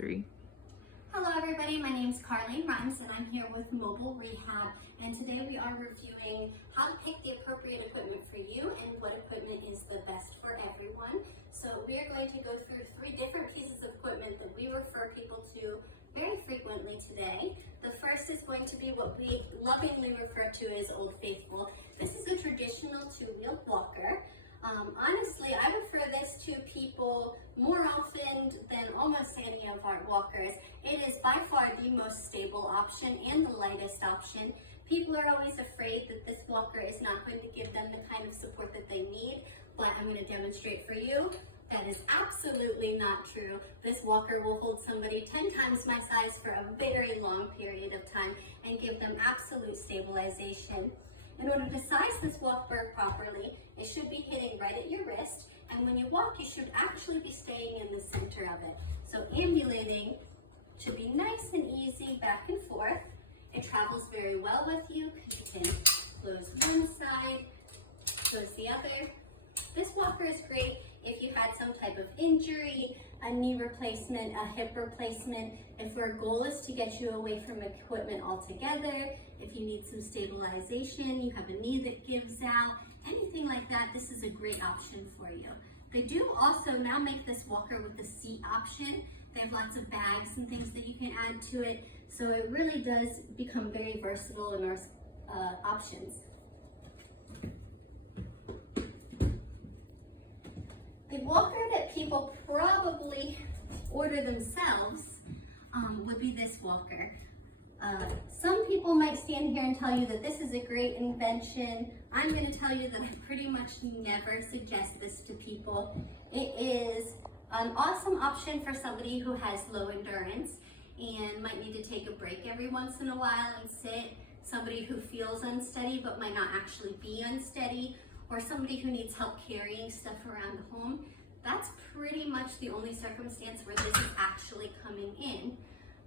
3. Hello everybody, my name is Carlene Rhymes and I'm here with Mobile Rehab, and today we are reviewing how to pick the appropriate equipment for you and what equipment is the best for everyone. So we are going to go through 3 different pieces of equipment that we refer people to very frequently today. The first is going to be what we lovingly refer to as Old Faithful. This is a traditional 2-wheeled walker. Honestly, I refer this to people more often than almost any of our walkers. It is by far the most stable option and the lightest option. People are always afraid that this walker is not going to give them the kind of support that they need, but I'm going to demonstrate for you that is absolutely not true. This walker will hold somebody 10 times my size for a very long period of time and give them absolute stabilization. In order to size this walker properly, it should be hitting right at your wrist, and when you walk, you should actually be staying in the center of it. So ambulating should be nice and easy back and forth. It travels very well with you because you can close one side, close the other. This walker is great if you had some type of injury, a knee replacement, a hip replacement, if our goal is to get you away from equipment altogether, if you need some stabilization, you have a knee that gives out, anything like that, this is a great option for you. They do also now make this walker with the seat option. They have lots of bags and things that you can add to it, so it really does become very versatile in our options. The walker that people probably order themselves would be this walker. Some people might stand here and tell you that this is a great invention. I'm going to tell you that I pretty much never suggest this to people. It is an awesome option for somebody who has low endurance and might need to take a break every once in a while and sit, somebody who feels unsteady but might not actually be unsteady, or somebody who needs help carrying stuff around home. That's pretty much the only circumstance where this is actually coming in.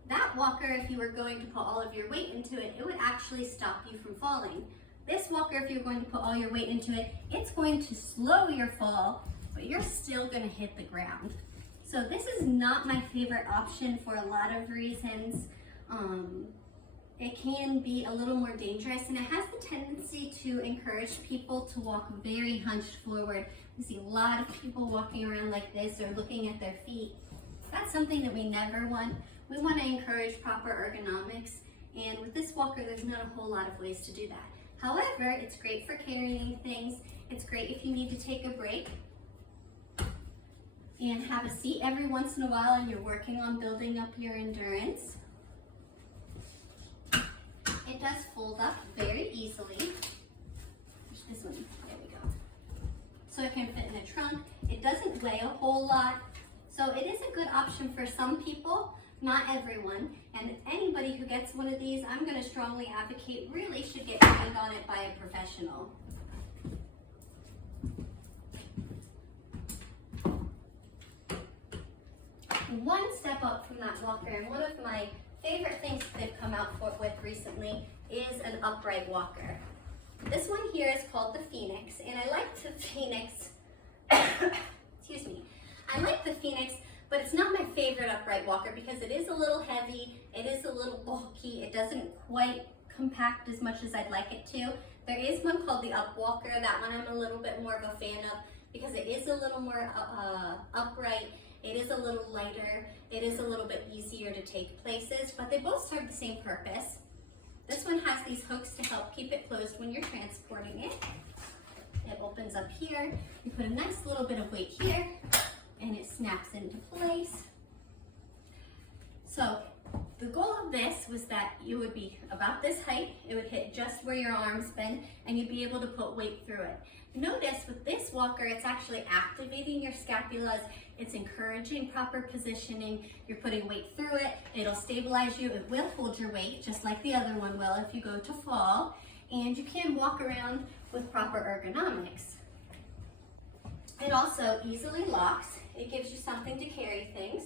That walker, if you were going to put all of your weight into it, it would actually stop you from falling. This walker, if you're going to put all your weight into it, it's going to slow your fall, but you're still going to hit the ground. So this is not my favorite option for a lot of reasons. It can be a little more dangerous, and it has the tendency to encourage people to walk very hunched forward. We see a lot of people walking around like this or looking at their feet. That's something that we never want. We want to encourage proper ergonomics, and with this walker, there's not a whole lot of ways to do that. However, it's great for carrying things. It's great if you need to take a break and have a seat every once in a while and you're working on building up your endurance. It does fold up very easily. This one, there we go. So it can fit in a trunk. It doesn't weigh a whole lot. So it is a good option for some people, not everyone. And anybody who gets one of these, I'm going to strongly advocate, really should get trained on it by a professional. One step up from that walker, and one of my favorite things that they've come out with recently is an upright walker. This one here is called the Phoenix, and I like the Phoenix, excuse me, I like the Phoenix, but it's not my favorite upright walker because it is a little heavy, it is a little bulky, it doesn't quite compact as much as I'd like it to. There is one called the Up Walker. That one I'm a little bit more of a fan of because it is a little more upright. It is a little lighter, it is a little bit easier to take places, but they both serve the same purpose. This one has these hooks to help keep it closed when you're transporting it. It opens up here, you put a nice little bit of weight here, and it snaps into place. So the goal of this was that you would be about this height, it would hit just where your arms bend, and you'd be able to put weight through it. Notice with this walker, it's actually activating your scapulas, it's encouraging proper positioning, you're putting weight through it, it'll stabilize you, it will hold your weight, just like the other one will if you go to fall, and you can walk around with proper ergonomics. It also easily locks, it gives you something to carry things,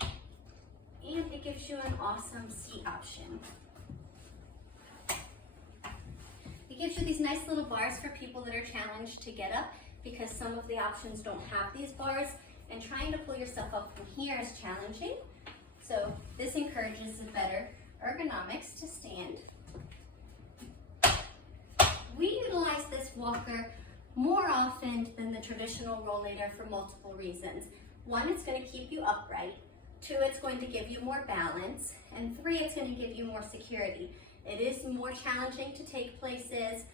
and it gives you an awesome seat option. It gives you these nice little bars for people that are challenged to get up because some of the options don't have these bars, and trying to pull yourself up from here is challenging. encourages a better ergonomics to stand. We utilize this walker more often than the traditional rollator for multiple reasons. One, it's going to keep you upright. Two, it's going to give you more balance. And three, it's going to give you more security. It is more challenging to take places.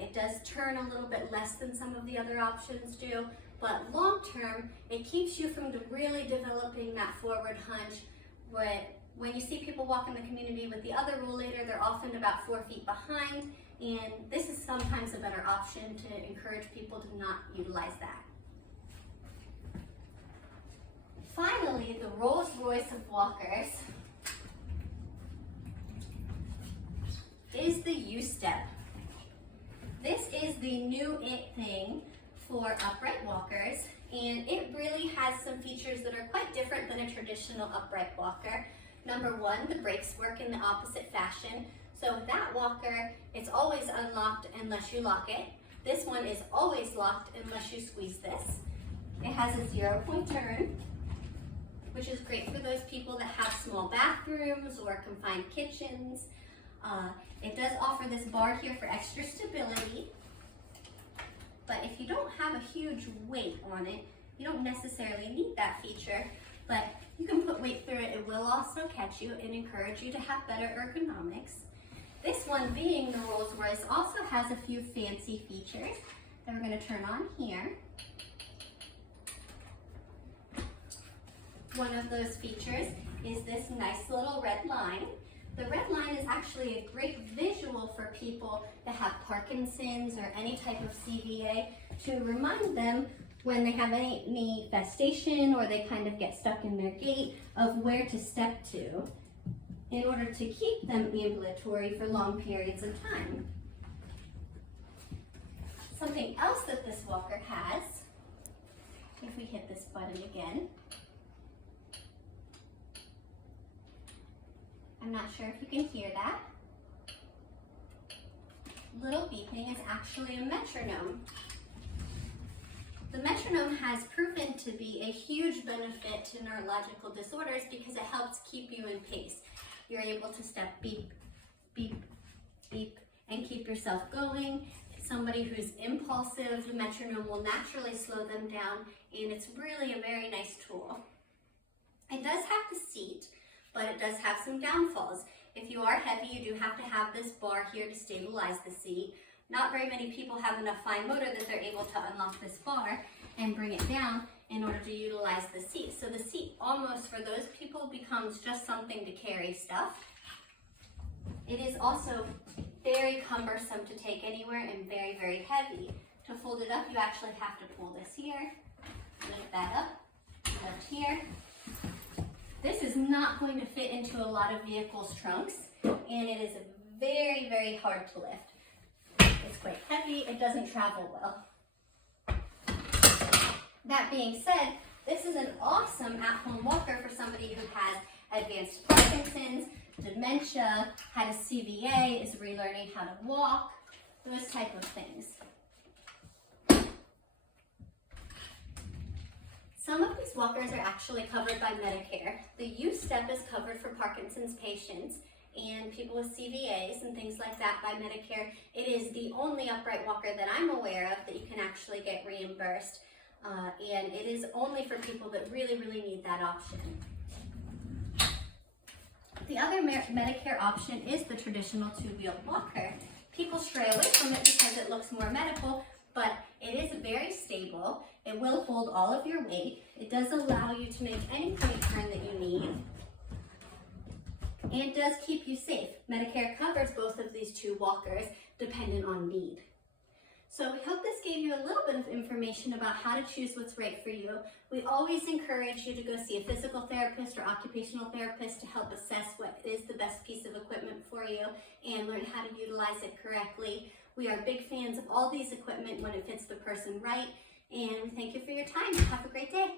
It does turn a little bit less than some of the other options do, but long term, it keeps you from really developing that forward hunch. When you see people walk in the community with the other rollator, they're often about 4 feet behind, and this is sometimes a better option to encourage people to not utilize that. Finally, the Rolls Royce of walkers is the U-step. This is the new it thing for upright walkers, and it really has some features that are quite different than a traditional upright walker. Number one, the brakes work in the opposite fashion. So with that walker, it's always unlocked unless you lock it. This one is always locked unless you squeeze this. It has a 0-point turn, which is great for those people that have small bathrooms or confined kitchens. It does offer this bar here for extra stability, but if you don't have a huge weight on it, you don't necessarily need that feature, but you can put weight through it. It will also catch you and encourage you to have better ergonomics. This one, being the Rolls Royce, also has a few fancy features that we're going to turn on here. One of those features is this nice little red line. The red line is actually a great visual for people that have Parkinson's or any type of CVA to remind them when they have any vestation or they kind of get stuck in their gait of where to step to in order to keep them ambulatory for long periods of time. Something else that this walker has, if we hit this button again, I'm not sure if you can hear that. Little beeping is actually a metronome. The metronome has proven to be a huge benefit to neurological disorders because it helps keep you in pace. You're able to step beep, beep, beep, and keep yourself going. Somebody who's impulsive, the metronome will naturally slow them down, and it's really a very nice tool. It does have the seat, but it does have some downfalls. If you are heavy, you do have to have this bar here to stabilize the seat. Not very many people have enough fine motor that they're able to unlock this bar and bring it down in order to utilize the seat. So the seat almost for those people becomes just something to carry stuff. It is also very cumbersome to take anywhere and very, very heavy. To fold it up, you actually have to pull this here, lift that up, lift here. This is not going to fit into a lot of vehicles' trunks, and it is very, very hard to lift. It's quite heavy, it doesn't travel well. That being said, this is an awesome at-home walker for somebody who has advanced Parkinson's, dementia, had a CVA, is relearning how to walk, those type of things. Some of these walkers are actually covered by Medicare. The U-step is covered for Parkinson's patients and people with CVAs and things like that by Medicare. It is the only upright walker that I'm aware of that you can actually get reimbursed. And it is only for people that really, really need that option. The other Medicare option is the traditional two-wheeled walker. People stray away from it because it looks more medical, but it is very stable. It will hold all of your weight. It does allow you to make any point turn that you need. And it does keep you safe. Medicare covers both of these two walkers dependent on need. So we hope this gave you a little bit of information about how to choose what's right for you. We always encourage you to go see a physical therapist or occupational therapist to help assess what is the best piece of equipment for you and learn how to utilize it correctly. We are big fans of all these equipment when it fits the person right, and we thank you for your time. Have a great day.